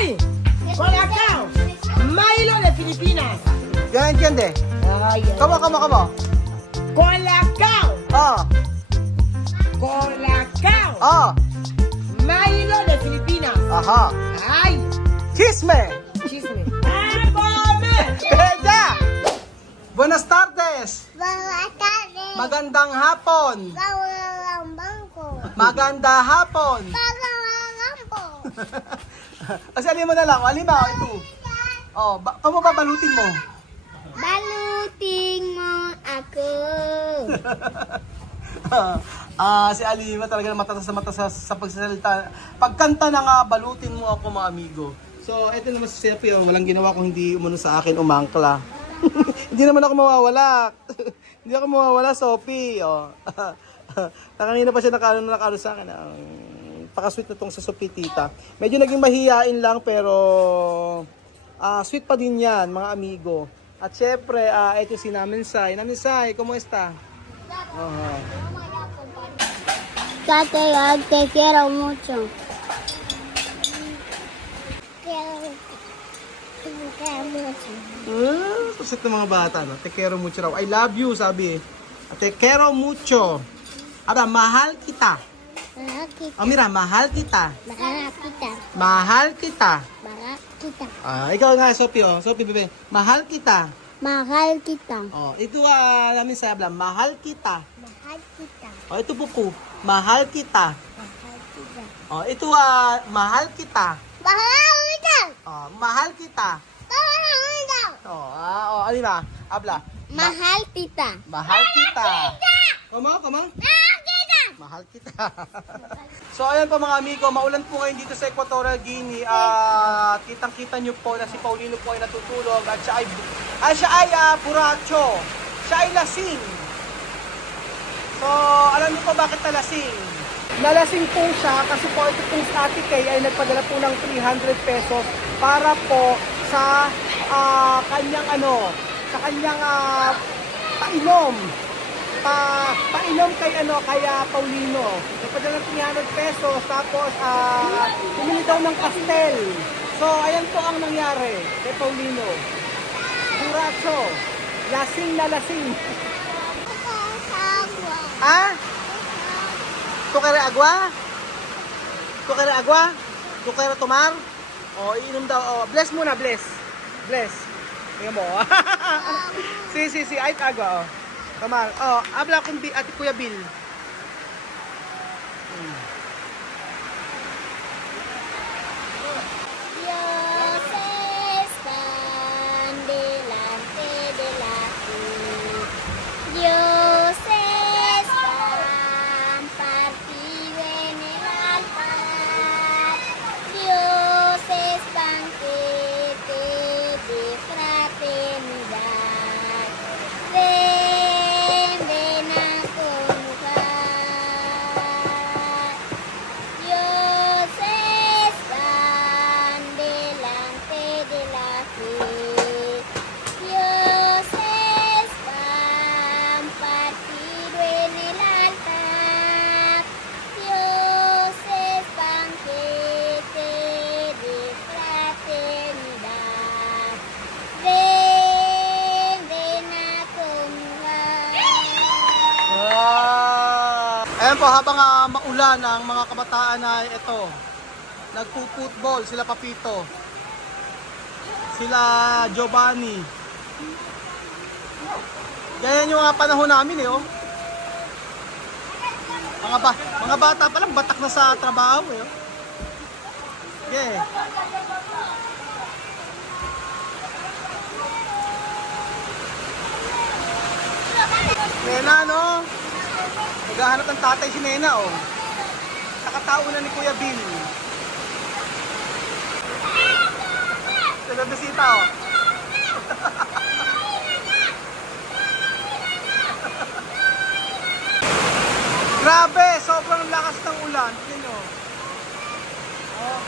¡Ay! Colacao. Milo de Filipinas. Yo no entiende. Ay, ay. ¿Cómo? Colacao. Oh, Colacao. oh, Milo de Filipinas. ajá. Ay, Chisme. chisme. ¡Ah, come! Bella. Buenas tardes. Buenas tardes. Magandang hapon. Bawang bangko. Maganda hapon. Bawang po. Kasi alin mo na lang. Alin ba? Ito. Oh, kamu ba balutin mo? Baluting mo ako. Si Alima talaga mata sa pagsasalita. Pagkanta na nga, balutin mo ako mga amigo. So, eto naman si Sepi, oh. Walang ginawa kung hindi umano sa akin umangkla. Hindi naman ako mawawala. Hindi ako mawawala, Sophie. Oh. Kanina pa siya nakano sa akin. Pakasweet na tong sa Sophie, tita. Medyo naging mahihain lang, pero sweet pa din yan, mga amigo. At syempre, ito si Naminsay. Naminsay, ¿cómo está? Tate, te quiero mucho. Quiero mucho. Susit ng mga bata, no? Te quiero mucho raw. I love you, sabi. Te quiero mucho. Aba, mahal kita. Mahal kita. Oh, mira, mahal kita. Mahal kita. Mahal kita. Mahal kita. Ikaw nga, Sophie, oh. Sophie, bebe. Mahal kita. Mahal kita. Oh, ito namin sa habla. Mahal kita. Mahal kita. Oh, ito pupu. Mahal kita. Mahal kita. Oh, ito mahal kita. Mahal kita. Oh, mahal kita. Mahal kita. Ano ba? Habla. Mahal kita. Mahal kita. Come? Mahal kita. Mahal kita. So ayan po mga amigo, maulan po ngayon dito sa Equatorial Guinea. Kitang-kita nyo po na si Paulino po ay natutulog at siya ay buracho. Siya ay lasing. So alam niyo po bakit nalasing? Nalasing po siya kasi po ito pong si Ate Kay ay nagpadala po ng 300 pesos para po sa kanyang painom. Painom kay Paulino. Nagpadala ng 300 pesos tapos bumili daw ng pastel. So ayan po ang nangyari kay Paulino. Buracho. Lasing na lasing. ¿Tú quieres agua? ¿Tú quieres agua? ¿Tú quieres tomar? Iinom daw. Bless muna, bless. Bless. Tingnan mo. Si, ay agua. Tomar. Habla con Ate Kuya Bill. Dios está delante de la cruz. Dios está partido en el altar. Dios es banquete de fraternidad. Ven, ven a comulgar. Dios está delante de la cruz. Dios está partido en el altar. Dios es banquete de fraternidad. Ven, ven a comulgar. Ayan po, habang maulan ang mga kabataan ay ito, nagpo-football, sila Papito, sila Giovanni. Ganyan yung mga panahon namin oh. Mga bata pa lang, batak na sa trabaho oh. Okay. Nena, no? Maghahanap ng tatay si Nena, oh. Nakatao na ni Kuya Bill. Nagbibisita, oh. Grabe, sobrang lakas ng ulan. Tingnan nyo. Oh.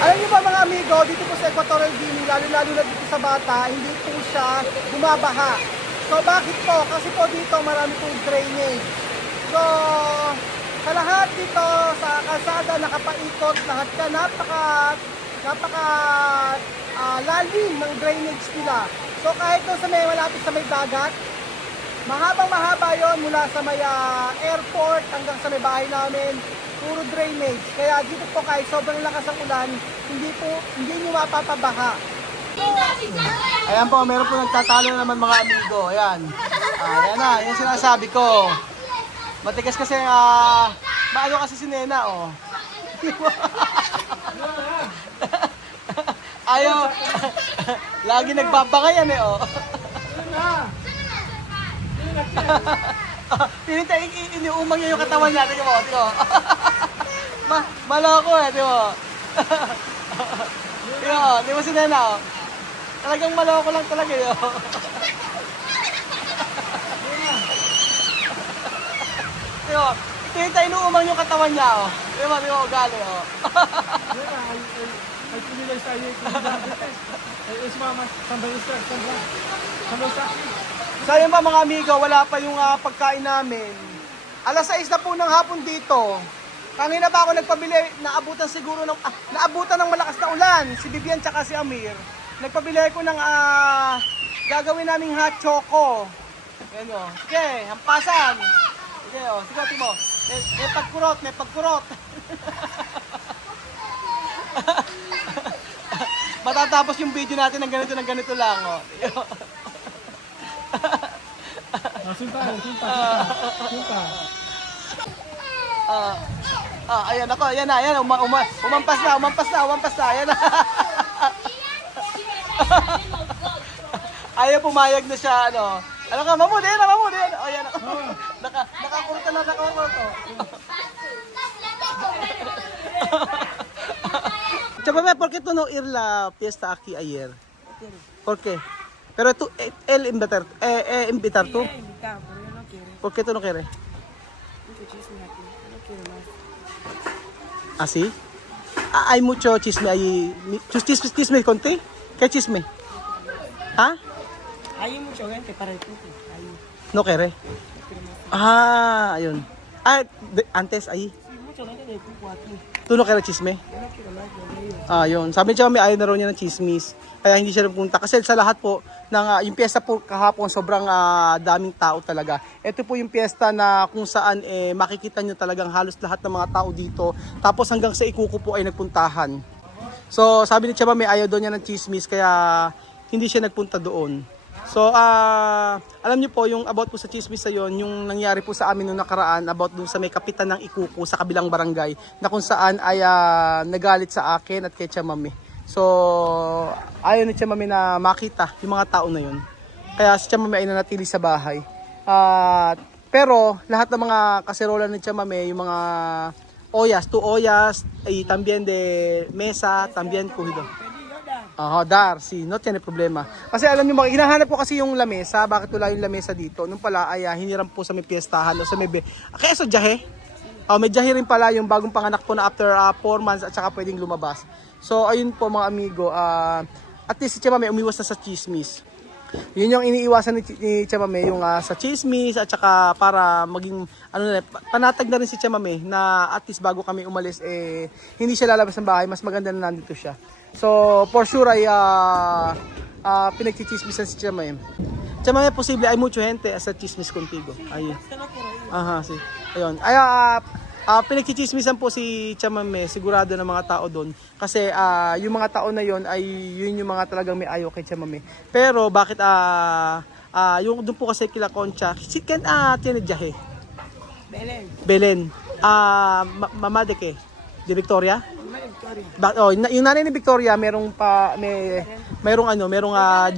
Alam niyo ba mga amigo, dito po sa Equatorial Guinea, lalo-lalo na dito sa Bata, hindi po siya bumabaha. So bakit po? Kasi po dito marami pong drainage. So sa lahat dito, sa kalsada, nakapaikot, lahat ka, napaka lalim ng drainage nila. So kahit doon sa may malapit sa may dagat, mahaba yon mula sa may airport hanggang sa may bahay namin, puro drainage. Kaya dito po kahit sobrang lakas ang ulan, hindi nyo mapapabaha. Ayan po, meron po nagtatalo naman mga amigo. Ayan. Ayan na, yung sinasabi ko. Matigas kasi, maano kasi si Nena, oh. Ayaw. Lagi nagbabanga yan, eh, oh. Pinita, iniumang niya yung katawan niya. Tingnan mo, tingnan mo. Maloko, eh, tingnan mo. Tingnan mo si Nena, oh. Talagang maloko lang talaga, eh, oh. Kita inuumang yung katawan niya, oh. Di ba, ugali, oh. Ay, pinilay sa iyo. Ay, sumama. Sambay sa. So yun ba mga amigo, wala pa yung pagkain namin. Alas 6 na po ng hapon dito. Kanina pa ako nagpabili, naabutan ng malakas na ulan. Si Vivian tsaka si Amir. Nagpabili ko ng gagawin naming hot choco. Yan o. Okay, hampasan. Okay o, sige mo. May pagkurot. Matatapos yung video natin ng ganito lang o. Sunta. Ayan ako, ayan na, umampas na, ayan na. Ayaw pumayag na siya, ano. Ano ka, mamud, ayan. Ayan ako. Nakakurot na. Chaba, ¿por qué tú no ir la fiesta aquí ayer? ¿Por qué? Pero tú, él invitar tú. ¿Por qué tú no quieres? ¿Ah, sí? Hay mucho chisme ahí. ¿Chisme contigo? ¿Qué chisme? ¿Ah? Hay mucha gente para el cupo. No quiere. Ayun. Antes ahí. Mucha gente del cupo aquí. ¿Tú no quieres chisme? Yo no quiero más de ellos. Yun. Sabi niya may ayaw na raw niya ng chismis. Kaya hindi siya nagpunta. Kasi sa lahat po, yung piyesta po kahapon, sobrang daming tao talaga. Ito po yung piyesta na kung saan makikita nyo talagang halos lahat ng mga tao dito. Tapos hanggang sa Ikuko po ay nagpuntahan. So sabi ni Chaba may ayaw daw niya ng chismis kaya hindi siya nagpunta doon. So alam niyo po yung about po sa chismis na yon, yung nangyari po sa amin nung nakaraan about dun sa may kapitan ng Ikuko sa kabilang barangay na kung saan ay nagalit sa akin at kay Chamami. So ayaw ni Chamami na makita yung mga tao na yun. Kaya si Chamami ay nanatili sa bahay. Pero lahat ng mga kaserola ni Chamami, yung mga ollas, 2 ollas, y también de mesa, también cogido. Dar, sí, no tiene problema. Kasi alam niyo, hinahanap ko kasi yung lamesa. Bakit wala yung lamesa dito? Nung pala ay hiniram po sa may piyestahan o sa may kaya sa jahe. May jahe rin pala yung bagong panganak po na after 4 months at saka pwedeng lumabas. So ayun po mga amigo, at least si Chamame umiwas na sa chismis. Yun yung iniiwasan ni Chamame, yung sa chismis at saka para maging panatag na rin si Chamame na at least bago kami umalis hindi siya lalabas ng bahay, mas maganda na nandito siya. So for sure ay pinagchichismisan si Chamame. Chamame, posible hay mucho gente sa chismis contigo. Ay. Sí. Ayun. Pinagchichismisan po si Chamame, sigurado ng mga tao doon. Kasi yung mga tao na yon ay yun yung mga talagang may ayaw kay Chamame. Pero bakit yung doon po kasi kila Concha, si Ken tiene jahe. Belen. Mama de qué? De Victoria? Yung nanay ni Victoria merong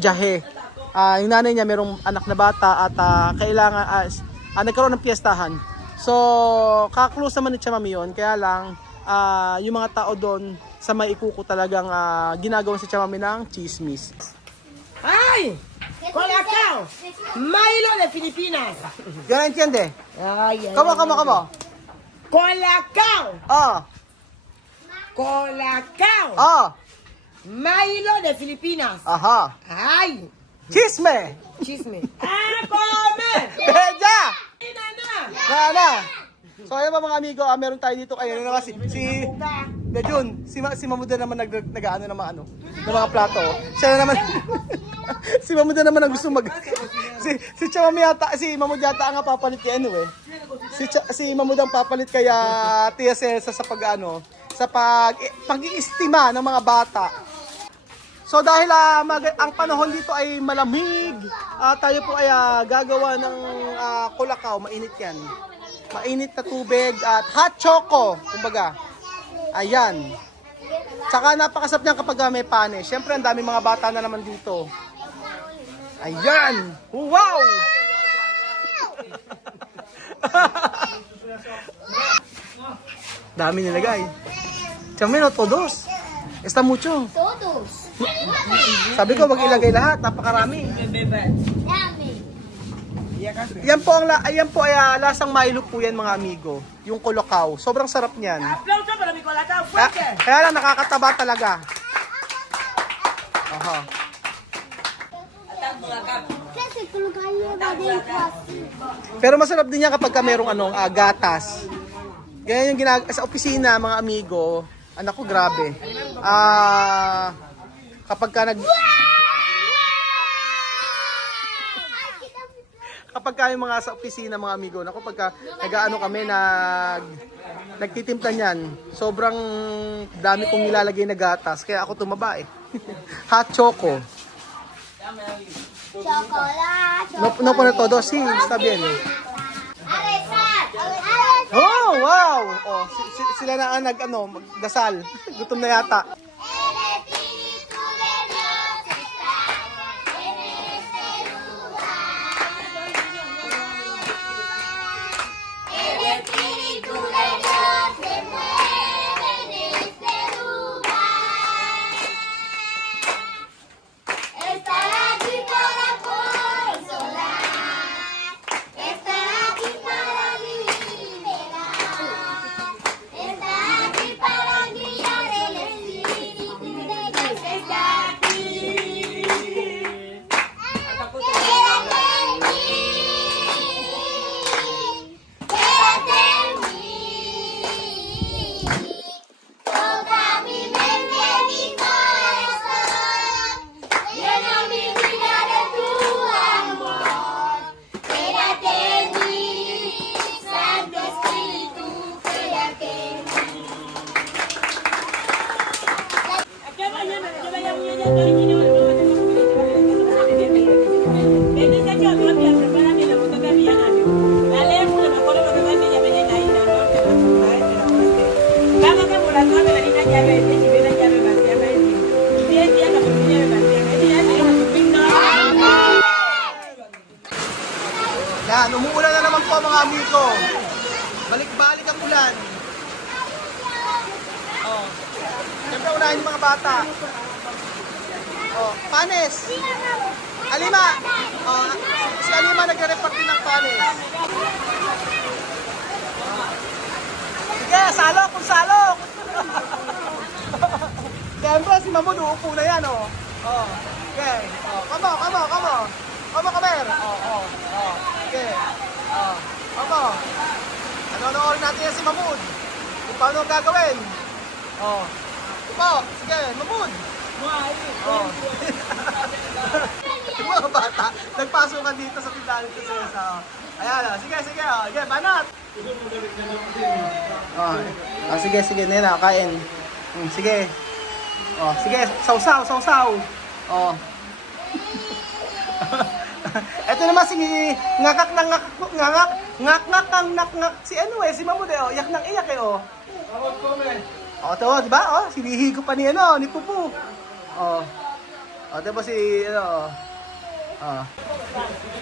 jahe. Yung nanay niya merong anak na bata at kailangan nagkaroon ng piyestahan. So, kaklose naman ni Chamami yun. Kaya lang, yung mga tao doon sa may Ikuko talagang ginagawa si Chamami ng chismis. ¡Ay! ¡Colacao! ¡Milo de Filipinas! Yo no entiende. Ay, ¿Cómo? ¡Colacao! ¡Colacao! ¡Milo de Filipinas! Ajá. ¡Ay! Chisme! ¡Chisme! ¡A comer! Bella! ¡Nana! Nana! So ayun ba mga amigo, meron tayo dito kayo naman si Dejun, si Mamuda naman nag-ano naman ng mga plato. Siya na naman si Mamuda naman ang gusto si Chama yata, si Mamuda yata ang papalit kay anyway. Si Mamuda ang papalit kaya Tia Cesa sa pag-iistima ng mga bata. So dahil ang panahon dito ay malamig, tayo po ay gagawa ng kulakaw, mainit yan. Mainit na tubig at hot choco, kumbaga. Ayan. Tsaka napakasarap niyan kapag may panis. Siyempre, ang dami mga bata na naman dito. Ayan! Wow! Dami nilagay. Chamino, todos. Está mucho. Todos. Sabi ko, wag ilagay lahat. Napakarami. Dami. Yan po ay lasang Milo po yan mga amigo. Yung kolokaw. Sobrang sarap niyan. Aplauso para mi colacao fuerte. Kaya lang nakakataba talaga. Aha. Kasi colocaria va dentro así. Pero masarap din yan kapag merong gatas. Ganyan yung sa opisina mga amigo. Anak ko grabe. Kapag ka kapag yung mga sa opisina mga amigo, naku pagka nag-aano kami nagtitimpla niyan, sobrang dami kong nilalagay na gatas kaya ako tumaba eh. Hot choco. Chocolate. No pone todo, sí, está bien. Oh, wow. Oh, sila na ang magdasal. Gutom na yata. El Espíritu de Dios está en este lugar. El Espíritu de Dios se mueve en este lugar. Estar aquí para consolar, estar aquí para liberar, estar aquí para guiar. El Espíritu de Dios está aquí. Quédate en mí, quédate en mí. Toca mi mente, mi corazón, llena mi vida de tu amor. Quédate en mí, Santo Espíritu, quédate en mí. Aquí mañana yo vaya a ir a Yan, umuulan na naman po mga amigo. Balik-balik ang ulan. Oh. Siyempre unahin yung mga bata. Oh, panes. Alima. Oh, si Alima nagre-report din ng panes. Sige, salok kung salok. Siyempre si Mamon uupo na yan, oh. Oh. Okay. Oh, come on. Come on, Oh. Okay. Oh. Come on. Nanonood natin yan si Mamon. Kung paano ang gagawin. Oh. Upo. Sige, Mamon. Oh. Yung mga bata, nagpasukan dito sa tindahan dito sa isa. Ayan, sige. Sige, banat. Oh. Sige, nena, kain. Sige. Oh, sige, sausaw. Oh. Ito naman si ngakak si si Mamud eh, iyak nang iyak eh, oh. Oh, to, di ba? Oh, sinihigo pa ni Pupu. Oh. Oh, diba si Oh.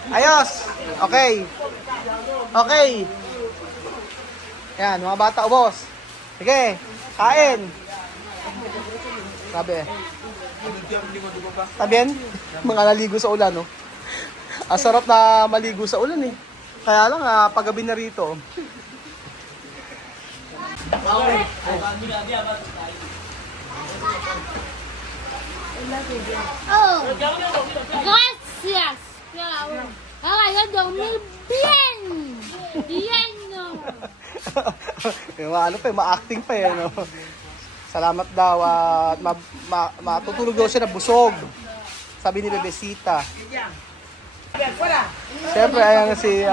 Ayos. Okay. Yan, mga bata ubos. Sige, kain. Sabi. Sabihin, mga naligo sa ulan, no? Sarap na maligo sa ulan, eh. Kaya lang, paggabi na rito. Oh, gracias. Ahora yo dormí bien. Bien. Yung ano pa, ma-acting pa eh, no? Salamat daw at matutulog daw siya na busog. Sabi ni Bebesita. Siyempre, ayan si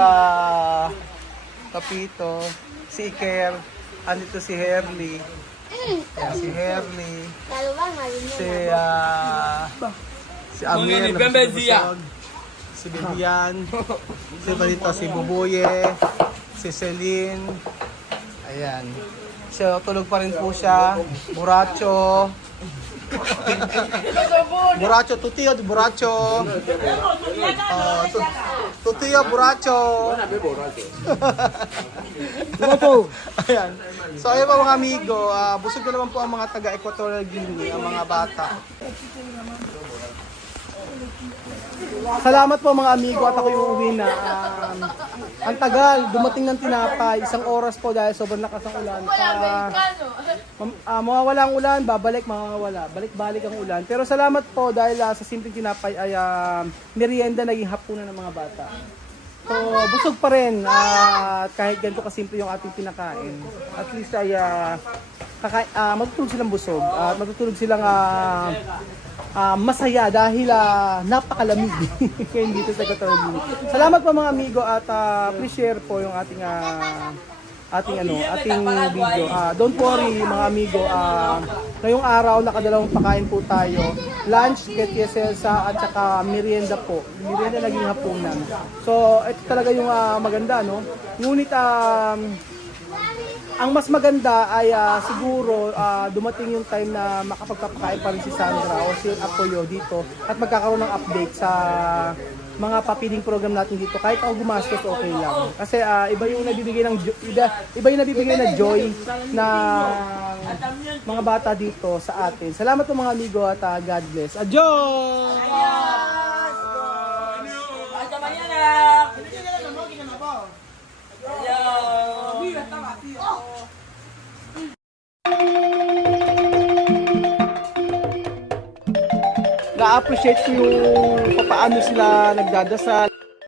Kapito, si Iker, andito si Herly. Ayan, si Herly, Lalo ba, ngayon yun. si Amir, na busog. Si Bibian, si Balito, si Bubuye, si Celine. Ayan. So, tulog pa rin po siya. Buracho. Buracho, Tutio, Buracho. Tutio, Buracho. Ayan. So, ayun po mga amigo, busog na naman po ang mga taga-Equatorial Guinea, ang mga bata. Salamat po mga amigo at ako yung uuwi na. Ang tagal, dumating ng tinapay, 1 oras po dahil sobrang lakas ng ulan. Mawawala ang ulan, babalik, mawawala. Balik-balik ang ulan. Pero salamat po dahil sa simpleng tinapay ay merienda naging hapunan ng mga bata. So, busog pa rin kahit ganito kasimple yung ating pinakain. At least ay matutulog silang busog at matutulog silang masaya dahil napakalamig ngayon dito sa Equatorial Guinea. Salamat po mga amigo at please share po yung ating video. Don't worry mga amigo, ngayong araw nakadalawang pakain po tayo. Lunch, ketiyeselsa at saka merienda po. Merienda naging hapunan. So ito talaga yung maganda, no? Ngunit ang mas maganda ay siguro dumating yung time na makapagpapakain pa rin si Sandra o si Apoyo dito at magkakaroon ng update sa mga papiling program natin dito. Kahit ako gumastos, okay lang. Kasi iba yung nabibigay na joy ng mga bata dito sa atin. Salamat po mga amigo at God bless. Adios! Hasta mañana. Na-appreciate ko yung paano sila nagdadasal.